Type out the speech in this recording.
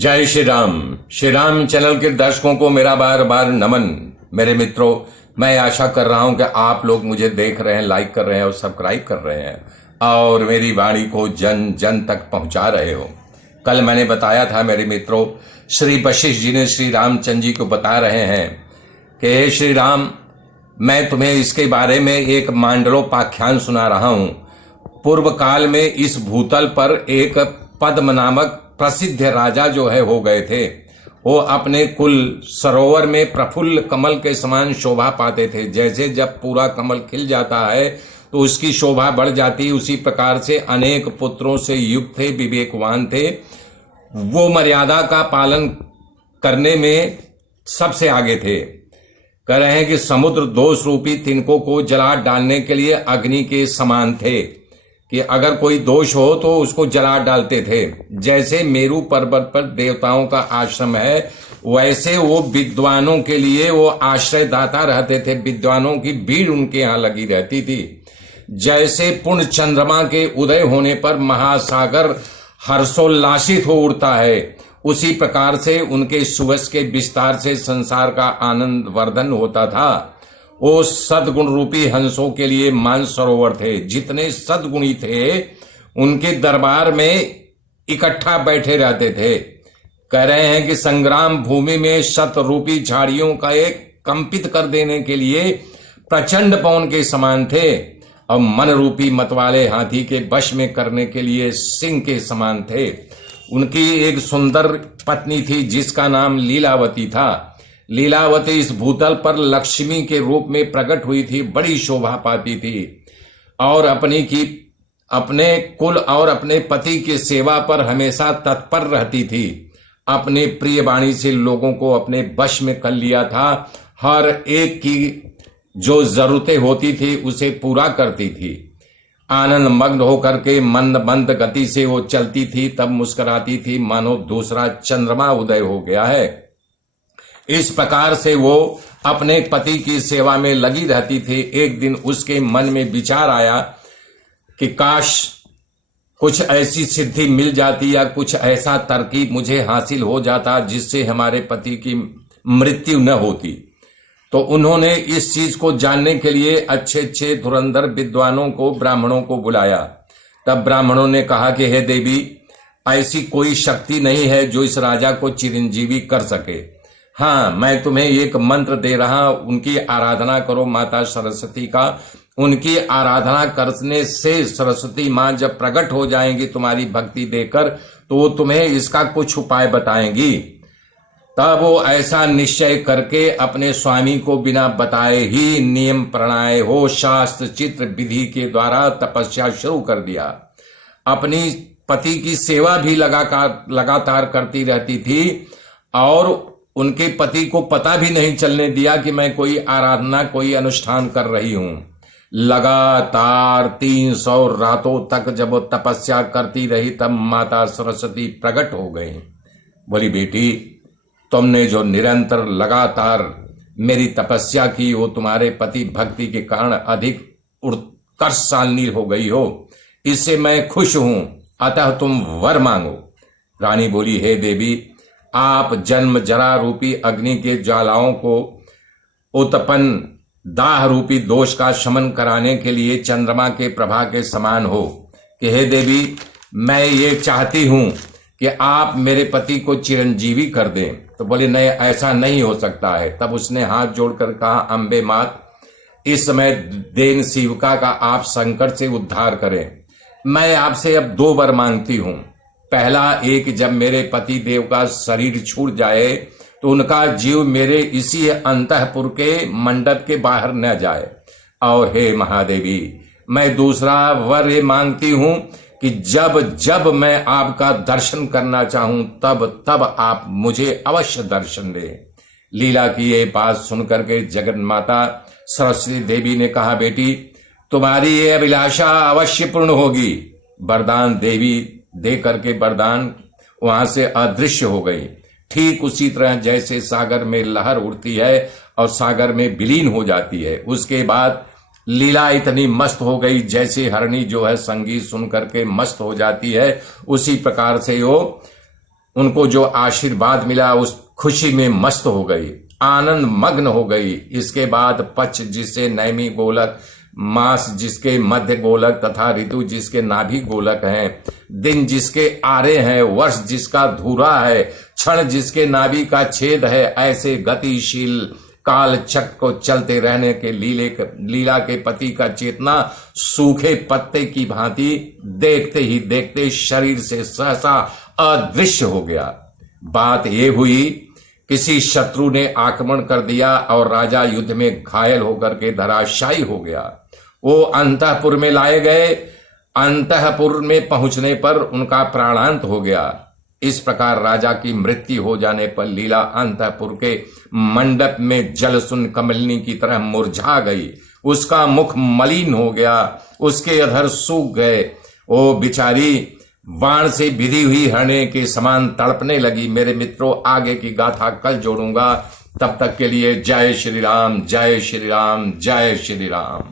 जय श्री राम चैनल के दर्शकों को मेरा बार बार नमन। मेरे मित्रों, मैं आशा कर रहा हूं कि आप लोग मुझे देख रहे हैं, लाइक कर रहे हैं और सब्सक्राइब कर रहे हैं और मेरी वाणी को जन जन तक पहुंचा रहे हो। कल मैंने बताया था मेरे मित्रों, श्री वशिष्ठ जी ने श्री रामचंद्र जी को बता रहे हैं कि हे श्री राम, मैं तुम्हें इसके बारे में एक मांडलोपाख्यान सुना रहा हूं। पूर्व काल में इस भूतल पर एक पद्म नामक प्रसिद्ध राजा जो है हो गए थे। वो अपने कुल सरोवर में प्रफुल्ल कमल के समान शोभा पाते थे। जैसे जब पूरा कमल खिल जाता है तो उसकी शोभा बढ़ जाती है, उसी प्रकार से अनेक पुत्रों से युक्त थे, विवेकवान थे। वो मर्यादा का पालन करने में सबसे आगे थे। कह रहे हैं कि समुद्र दोष रूपी तिनकों को जला डालने के लिए अग्नि के समान थे कि अगर कोई दोष हो तो उसको जला डालते थे। जैसे मेरू पर्वत पर देवताओं का आश्रम है, वैसे वो विद्वानों के लिए वो आश्रयदाता रहते थे। विद्वानों की भीड़ उनके यहाँ लगी रहती थी। जैसे पूर्ण चंद्रमा के उदय होने पर महासागर हर्षोल्लासित हो उठता है, उसी प्रकार से उनके सुवस के विस्तार से संसार का आनंद वर्धन होता था। वो सद्गुण रूपी हंसों के लिए मानसरोवर थे। जितने सद्गुणी थे उनके दरबार में इकट्ठा बैठे रहते थे। कह रहे हैं कि संग्राम भूमि में शत रूपी झाड़ियों का एक कंपित कर देने के लिए प्रचंड पवन के समान थे और मन रूपी मतवाले हाथी के वश में करने के लिए सिंह के समान थे। उनकी एक सुंदर पत्नी थी जिसका नाम लीलावती था। लीलावती इस भूतल पर लक्ष्मी के रूप में प्रकट हुई थी, बड़ी शोभा पाती थी और अपने कुल और अपने पति की सेवा पर हमेशा तत्पर रहती थी। अपने प्रिय वाणी से लोगों को अपने वश में कर लिया था। हर एक की जो जरूरतें होती थी उसे पूरा करती थी। आनंद मग्न होकर के मंद मंद गति से वो चलती थी, तब मुस्कुराती थी मानो दूसरा चंद्रमा उदय हो गया है। इस प्रकार से वो अपने पति की सेवा में लगी रहती थी। एक दिन उसके मन में विचार आया कि काश कुछ ऐसी सिद्धि मिल जाती या कुछ ऐसा तरकीब मुझे हासिल हो जाता जिससे हमारे पति की मृत्यु न होती। तो उन्होंने इस चीज को जानने के लिए अच्छे अच्छे धुरंधर विद्वानों को, ब्राह्मणों को बुलाया। तब ब्राह्मणों ने कहा कि हे देवी, ऐसी कोई शक्ति नहीं है जो इस राजा को चिरंजीवी कर सके। हाँ, मैं तुम्हें एक मंत्र दे रहा, उनकी आराधना करो, माता सरस्वती का। उनकी आराधना करने से सरस्वती माँ जब प्रकट हो जाएंगी तुम्हारी भक्ति देकर, तो वो तुम्हें इसका कुछ उपाय बताएंगी। तब वो ऐसा निश्चय करके अपने स्वामी को बिना बताए ही नियम प्रणाय हो शास्त्र चित्र विधि के द्वारा तपस्या शुरू कर दिया। अपनी पति की सेवा भी लगातार करती रहती थी और उनके पति को पता भी नहीं चलने दिया कि मैं कोई आराधना, कोई अनुष्ठान कर रही हूं। लगातार 300 रातों तक जब वो तपस्या करती रही, तब माता सरस्वती प्रकट हो गई। बोली, बेटी, तुमने जो निरंतर लगातार मेरी तपस्या की, वो तुम्हारे पति भक्ति के कारण अधिक उत्कर्षशालिनी हो गई हो, इससे मैं खुश हूं, अतः तुम वर मांगो। रानी बोली, हे देवी, आप जन्म जरा रूपी अग्नि के ज्वालाओं को उत्पन्न दाह रूपी दोष का शमन कराने के लिए चंद्रमा के प्रभा के समान हो कि हे देवी, मैं ये चाहती हूं कि आप मेरे पति को चिरंजीवी कर दें। तो बोले, नहीं, ऐसा नहीं हो सकता है। तब उसने हाथ जोड़कर कहा, अम्बे मात, इस समय देन शिविका का आप संकट से उद्धार करें। मैं आपसे अब 2 वर मांगती हूं। पहला एक, जब मेरे पति देव का शरीर छूट जाए तो उनका जीव मेरे इसी अंतःपुर के मंडप के बाहर न जाए। और हे महादेवी, मैं दूसरा वर ये मांगती हूं कि जब जब मैं आपका दर्शन करना चाहूं तब तब आप मुझे अवश्य दर्शन दें। लीला की ये बात सुनकर के जगत माता सरस्वती देवी ने कहा, बेटी, तुम्हारी ये अभिलाषा अवश्य पूर्ण होगी। वरदान देवी दे करके वरदान वहां से अदृश्य हो गई। ठीक उसी तरह जैसे सागर में लहर उड़ती है और सागर में विलीन हो जाती है। उसके बाद लीला इतनी मस्त हो गई जैसे हरणी जो है संगीत सुन करके मस्त हो जाती है, उसी प्रकार से वो उनको जो आशीर्वाद मिला उस खुशी में मस्त हो गई, आनंद मग्न हो गई। इसके बाद पक्ष जिसे नैमी गोलक, मास जिसके मध्य गोलक तथा ऋतु जिसके नाभि गोलक हैं, दिन जिसके आरे हैं, वर्ष जिसका धुरा है, क्षण जिसके नाभि का छेद है, ऐसे गतिशील काल चक्र को चलते रहने के लीला के पति का चेतना सूखे पत्ते की भांति देखते ही देखते शरीर से सहसा अदृश्य हो गया। बात यह हुई, किसी शत्रु ने आक्रमण कर दिया और राजा युद्ध में घायल होकर के धराशायी हो गया। वो अंतःपुर में लाए गए। अंतःपुर में पहुंचने पर उनका प्राणांत हो गया। इस प्रकार राजा की मृत्यु हो जाने पर लीला अंतःपुर के मंडप में जलसुन कमलिनी की तरह मुरझा गई। उसका मुख मलिन हो गया, उसके अधर सूख गए। वो बिचारी बाण से भिदी हुई हरणे के समान तड़पने लगी। मेरे मित्रों, आगे की गाथा कल जोड़ूंगा। तब तक के लिए जय श्री राम, जय श्री राम, जय श्री राम।